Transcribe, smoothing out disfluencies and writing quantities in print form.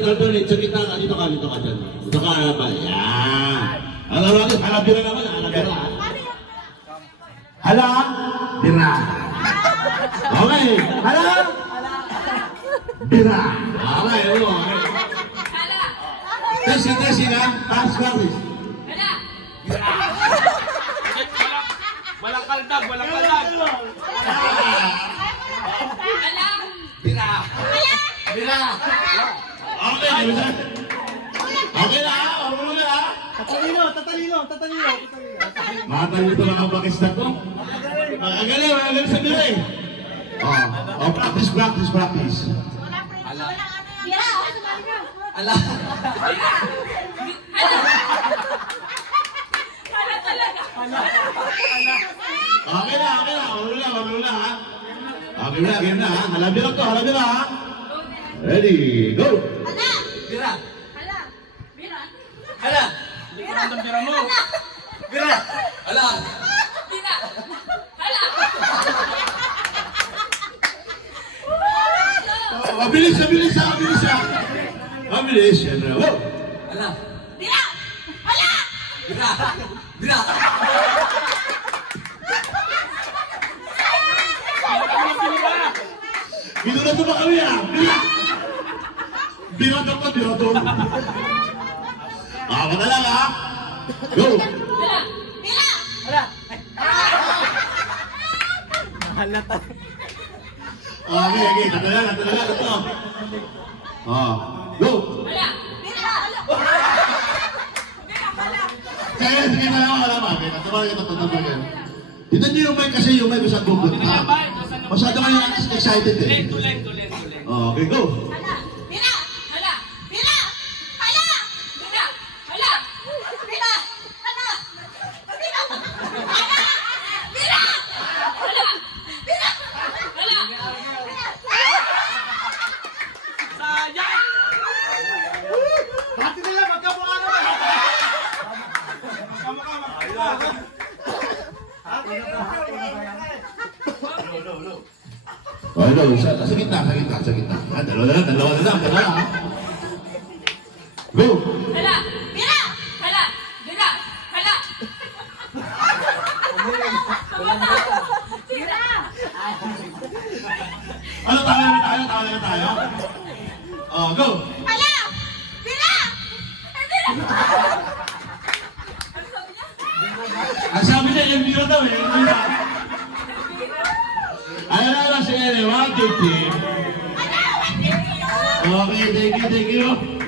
alternate. Sa kita ka, dito ka dyan. Dito ka ba? Yan. Alam natin, halabira naman, halabira. Hala? Bira. Okay. Hala? Bira. Okay, ano? Tesi na. Pass. Walang kaldag. Bira. Okay na. Tatalino. Matalito lang ang pakista ko. Magaling sa bira eh. Practice. Ala. Okay na. Wala ha. Okay na ha. Halabira ha. Ready, go! Bira. Ala. Hindi ko random bira mo. Bira. Ala. Mabilis ha. Mabilis, yan na. Wow! Ala. Bira! Bira. Binurato ba kami ah? Birato. Mata lang ha. Go! Bira! Okay. Tatalaga ito. Go! Bira! Sige na lang, wala pa. Tatawagan kita. Tignan niyo yung mic kasi yung mic sa Google. Masyado kayo excited eh. Tulen. Okay, go! Bira! Sayang. Dati nila, magkamukha naman. Sa gitna. Dalawa na lang. Go! Bira! Ano, tayo na tayo? Go! Bira! Ang sabi niya, yung biro daw eh. Ayan na lang si Ele, 1, 2, 3. Okay, thank you.